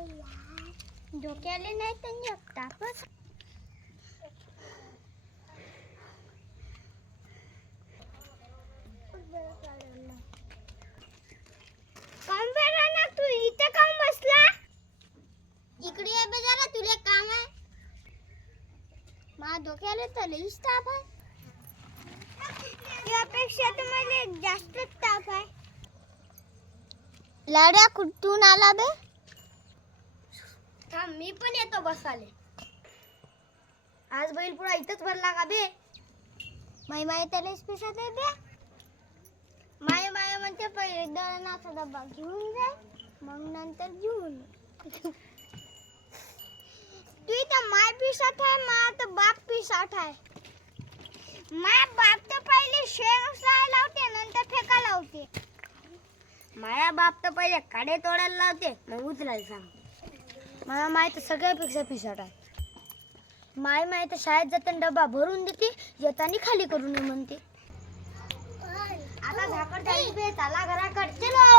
डोक्याला नाही तर तापच तू इथे काम बसला इकडे ये जरा तुला काम आहे मा डोक्याला तर लईच ताप आहे यापेक्षा तर मला जास्त ताप आहे लाड्या कुठून आला बे थांब मी पण येतो बसाले आज बैल पुरा इथंच भरला का बे माय त्याला पिसात आहे बे माय म्हणते पहिले दळणाचा डब्बा घेऊन जाय मग नंतर घेऊन तू इथं माय पिसात आहे मा तर बाप पिसात आहे माय बाप तर पहिले शेण उचलायला लावते नंतर फेका लावते माया बाप तर पहिले काडे तोडायला लावते मग उचलायला सांगते मला माहित सगळ्यापेक्षा पिसाट आहे माय तर शाळेत जाताना डबा भरून देते येताना खाली करून ये म्हणते आता झाकड झाली बे चला घराकडे चलो